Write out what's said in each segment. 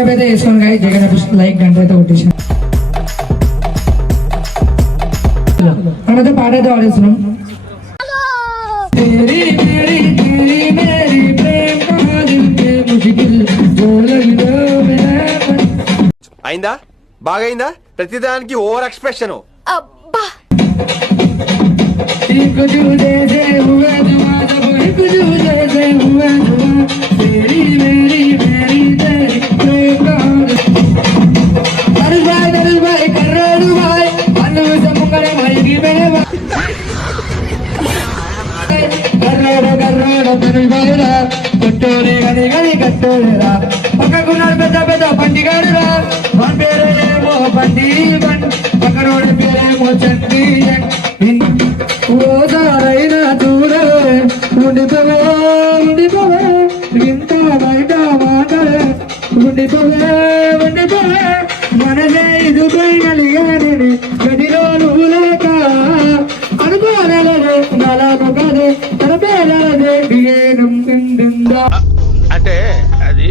Subscribe అయితే చేసుకోండి guys. Jagan like గంట అయితే కొట్టేసాను. మనమైతే పాట అయితే పాడేస్తున్నాం. అయిందా? బాగైందా? ప్రతిదానికి ఓవర్ ఎక్స్ప్రెషన్. కట్టోరే గని గని కట్టోరేరా పక్కకున్నాడు పెద్ద పెద్ద బండిగాడురా. మన పేరేమో బండి పక్కనోడి పేరేమో చండి. ఓసారైనా చూడే ఉండిపోవే ఉండిపోవే ఇంత బయట మాటలే ఉండిపోవే ఉండిపోవే మనదే ఇదిపై కలిగాని గదిలో నువ్వు లేక అనుకోనలే నలను కదే తన పేరదే ఏనం తిందా అంటే అది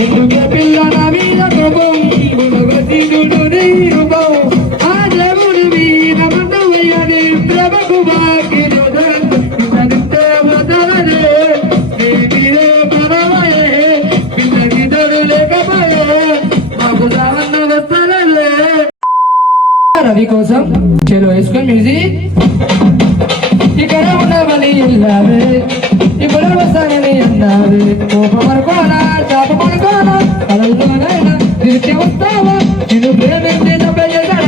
ఎందుకే పిల్ల నా మీద కోపం రూపం ఆ దేవుడి మీద మందవయ్యని ప్రభకు బాకి రవి కోసం చలో వేసుకొని మ్యూజిక్. ఇక్కడ ఉండవని ఇల్లావే ఇప్పుడు వస్తానని అన్నావే కోపం అనుకోనా శాపం అనుకోనా కలల్లోనైనా తిరిగి వస్తావా నేను ప్రేమించి తప్పేసాడా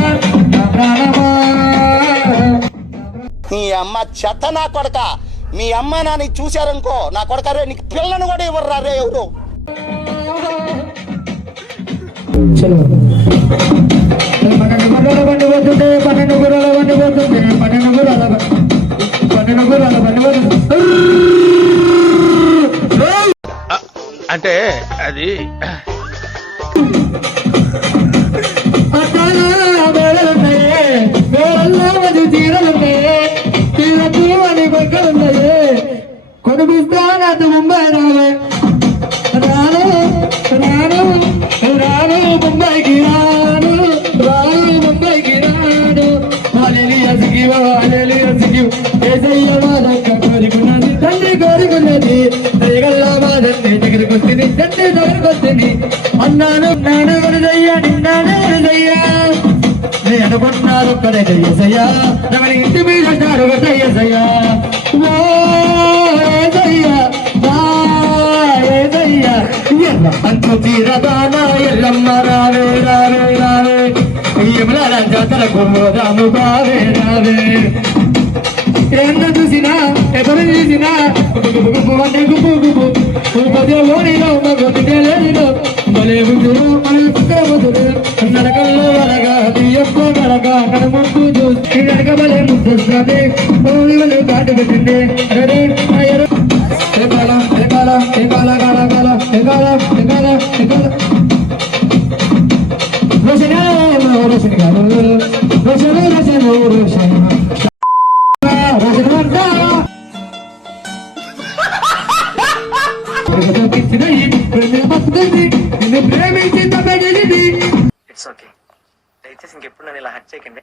నా ప్రాణమా. నీ అమ్మ చెత్త నా కొడక. మీ అమ్మ నాని చూశారనుకో నా కొడక రే నీకు పిల్లను కూడా ఇవ్వరు రే ఎవరు. చలో 12 గుర్రాల బండి పోతుంటే 12 గుర్రాల బండి పోతుంటే 12 గుర్రాల బండి పోతుంటే అంటే అది మేళలున్నాయే మేళల్లో మంది తీరలున్నాయే తీరపు అని బొక్కలున్నాయే కొనిపిస్తా నాతో ముంబై రావే రాను రాను రాను ముంబైకి రాను రాను ముంబైకి రాను ఏసయ్య మాదక్క కోరుకున్నది తండ్రి కోరుకున్నది దయగల్లా మాదన్నే దగ్గరికి వస్తుంది తండ్రి దగ్గరికి వస్తుంది అన్నాను నాను వరదయ్యా నిన్నాను వరదయ్యా నేను అనుకుంటున్నారు ఒక్కడే దయ్యసయ్యా నమని ఇంటి మీద అంటారు దయ్యసయ్యా అంతు తీరదానా ఎల్లమ్మ రావే రావే రావే యముల జాతరకు రాము బావే రావే. ఎంత చూసినా ఎవరు చూసినా అంటే గుప్పు గుప్పు పదేలోనిలో మగొద్దులో భలే బుద్ధులు మన బుద్ధులు నడకల్లో వరగా తీయప్ప నడక నడముందు చూసి నడక భలే ముద్దుస్తుంది ఓడివలు కాటు పెట్టింది దయచేసి ఇంకెప్పుడు నన్ను ఇలా హట్ చేయకండి.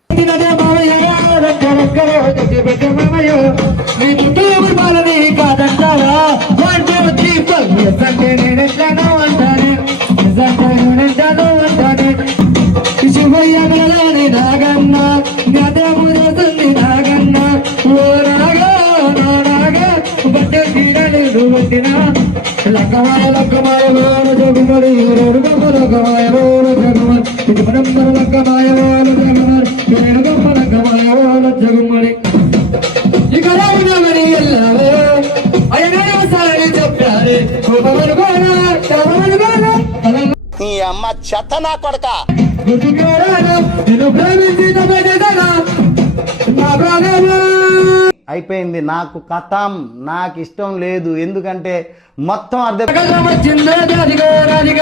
కాదంటారా 1 2 3 4 అంటే నేనెట్లానో అంటానే నేనెట్లానో అంటానే శివయ్య గలని నాగన్న గదముతుంది నాగన్న ఓ నాగా నా నాగా బట్ట తీరలేదు పట్టిన లక్కమాయ లక్కమాయ జగుమరి లక్కమాయ లక్కమాయ జగుమరి ఇక రావునమని ఎల్లావే అయినా సారని చెప్పారే కోపమనుకోనా శాపమనుకోనా నీ అమ్మ చెత్త నా కొడక. నేను ప్రేమించి తప్పేదా నా ప్రాణమా. అయిపోయింది. నాకు కథం నాకు ఇష్టం లేదు. ఎందుకంటే మొత్తం అర్థం రాధిగా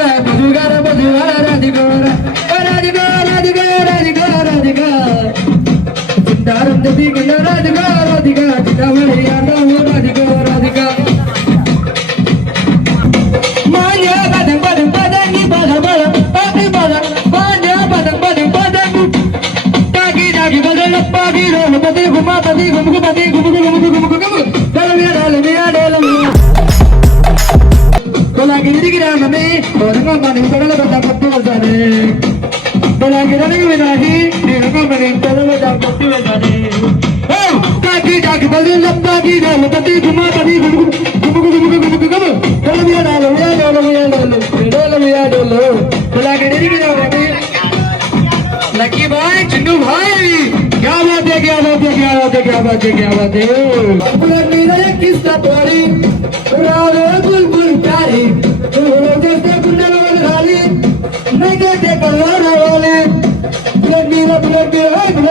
దిగుండ రాధికా రాధికా చిన్నవడి ఆటము రాధికా రాధికా మాన్యా పదం పదం పదంగి పద పద పది పద మాన్యా పదం పదం పదంగి తాకి తాకి పదల పాకి రోలు పది గుమా పది గుముగు పది గుముగు గుముగు గుముగు గుముగు దళమియాడలమియాడలమియా కొలాగిరికి రామమే కొరంగమ్మని కొడల పెద్ద పట్టు వస్తానే కొలాగిరికి వినాహి నేను కొమ్మని కొడల పెద్ద పట్టు వస్తానే తాకి తాకి పదల పాకి రోలు పది గుమా పది గుముగు గుముగు గుముగు గుముగు గుముగు लकी भाई चिन्नू भाई क्या बात है क्या बात है क्या बात है क्या बात है क्या बात है मेरा एक किस्सा पड़ी रावे बुलबुल प्यारी जैसे कुंडल वाली नहीं कहते कलर वाले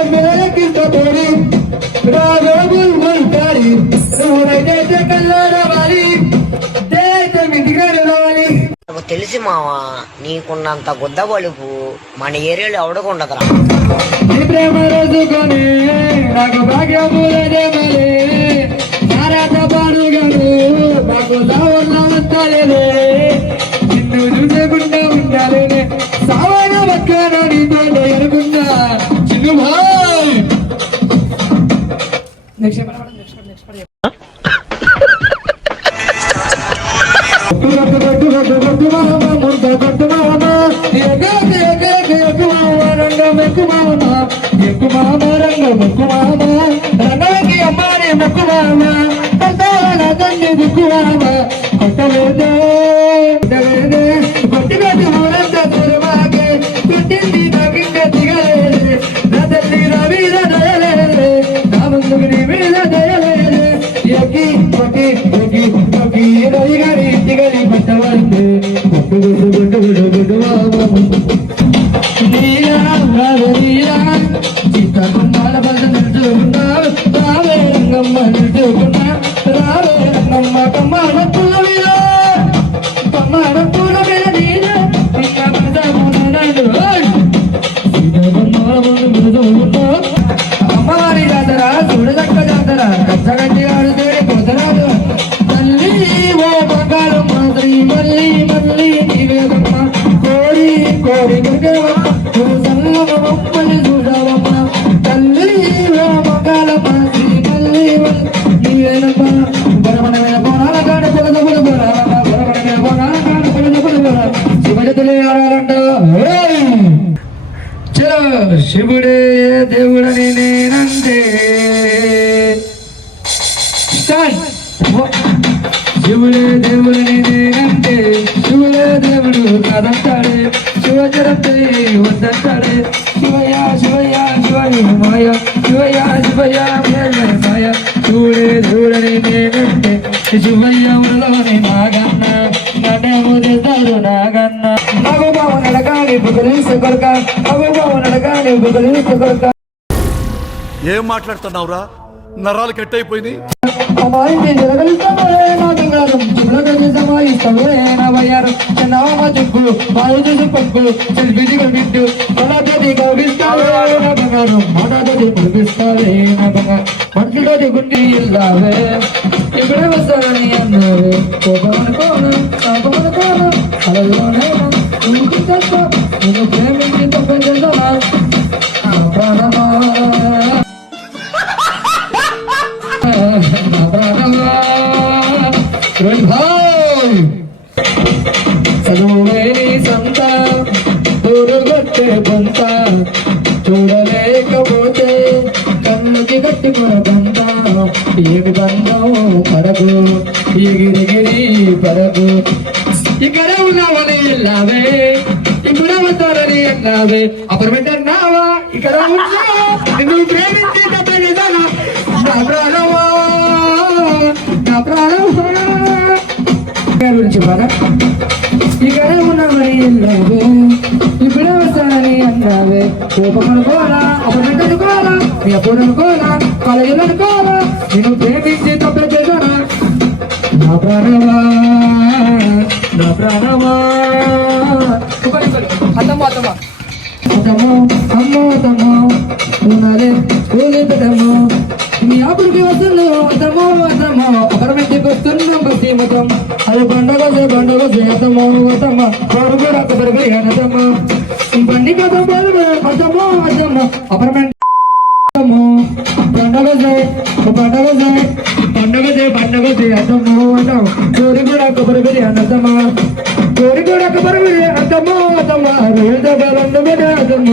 मेरा एक किस्सा पड़ी रावे बुलबुल प्यारी जैसे कलर वाली నాకు తెలిసి మావా నీకున్నంత గుద్ద బలుపు మన ఏరియాలో ఎవడకుండదురా. నీ ప్రేమ రోజుకొని నాకు భాగ్యములే నారాత పాడుగాను నాకు సావన్న వస్తాలేదే నిన్ను చూసకుండా ఉండాలేనే సావన పక్కన నీతో అనుకున్నా చిన్ను భాయ్ నెక్స్ట్ రంగకి అమ్మాని మొక్కుమామ తండ్రి దిక్కుమామ కొట్టలేదే కొట్టి కొట్టి ఊరంతా దూరమాగే కొట్టింది నాకింక దిగలేదే నా తల్లి నా మీద దయలేదే నా ముందుకు నీ మీద దయలేదే ఎక్కి కొట్టి ఎక్కి కొట్టి రవి గారి ఇంటిగలి పట్టవంటే కొట్టు గుడ్డు గుడ్డు గుడ్డు నీరా నీరా చిత్తకున్నాల బల నిలుచుకున్నావు రావే రంగమ్మ నిలుచుకున్నా రావే రంగమ్మ కమ్మాన పుల్ల మీద కమ్మాన పుల్ల మీద నీరా ఇంకా మనసాడు అమ్మవారి జాతర చూడదక్క జాతర కచ్చగంటి ఆడు తేడి కొత్తరాదు తల్లి ఓ బంగారు మాదిరి మళ్ళీ మళ్ళీ నీవేదమ్మ కోరి కోరి దుర్గవమ్మ సల్లమమ్మని చూడవమ్మ తల్లి ఓ బంగాళ మాదిరి మళ్ళీ నీవేదమ్మ బరమణమైన బోనాల కాడ పొగదపుడు బోనాలమ్మ బరమణమైన బోనాల కాడ పొగదపుడు బోనాల శివజతులే ఆడాలంట చలో శివుడే దేవుడని నేనంటే శివుడే దేవుడని నేనంటే శివుడే దేవుడు కాదంటాడే శివచరంతే వద్దంటాడే శివయ్య శివయ్య శివయ్య మాయ శివయ్య శివయ్య మాయ శివుడే దేవుడని నేనంటే శివయ్య ఉరలోని నాగన్న నడము చేస్తాడు నాగన్న మగబావు నడగాని బుగలిసి కొరక మగబావు నడగాని బుగలిసి కొరక ఏం మాట్లాడుతున్నావురా? నరాలు కట్ అయిపోయింది. అమ్మాయిని జరగలిస్తామే నా బంగారం చులకని సమాయిస్తావే నా వయ్యారు చిన్నమ్మ చెప్పు బాలు చూసి పప్పు సెల్ఫీది కనిపించు కళాతోటి కవిస్తావే నా బంగారం మాటతోటి కనిపిస్తావే నా బంగారం మనుషులతోటి గుండి ఇల్లావే ఇప్పుడే వస్తానని అన్నావే కోపమనుకోను శాపమనుకోను అలలోనే నువ్వు చేస్తా నేను ప్రేమించి తప్పని చేస్తావా నా ప్రాణమా చదువులేని సంత దూరుగట్టే బొంత చూడలేకపోతే కళ్ళకి కట్టుకున్న బంత ఏమి బంధం పడగు ఎగిరిగిరి పడగు ఇక్కడ ఉన్నావని వెళ్ళావే ఇప్పుడు వస్తారని అన్నావే అప్పుడు అన్నావా ఇక్కడ ఉన్నావా నువ్వు ప్రేమించి తప్పనిదానా నా ప్రాణమా నా ప్రాణమా గురించి బాగా ఇక్కడ ఉన్నామని వెళ్ళావే ఇప్పుడే వస్తానని అన్నావే కోపం అనుకోవాలా అప్పుడు అనుకోవాలా మీ అప్పుడు అనుకోవాలా కాలేజీలో అనుకోవాలా నేను ప్రేమించి తప్పే చేశానా నా ప్రాణమా నా ప్రాణమా అతమో అతమో అతమో అమ్మో అతమో ఉన్నారే స్కూల్ ఎత్తడము మీ ఆపుడికి వస్తుందో అతమో అతమో అపరమెంటికి వస్తున్నాం బస్తీ మతం అది బండగోసే అతమో అతమ్మ కోరు కూడా కొబ్బరి అనతమ్మ బండి కథం అతమో అతమ్మ అపరమెంట్ పండగసే అతమో అతమ్మ కోరి కూడా కొబ్బరి అనతమ్మ కోరి కూడా కొబ్బరి అతమో అతమ్మ రేద బలందు అతమ్మ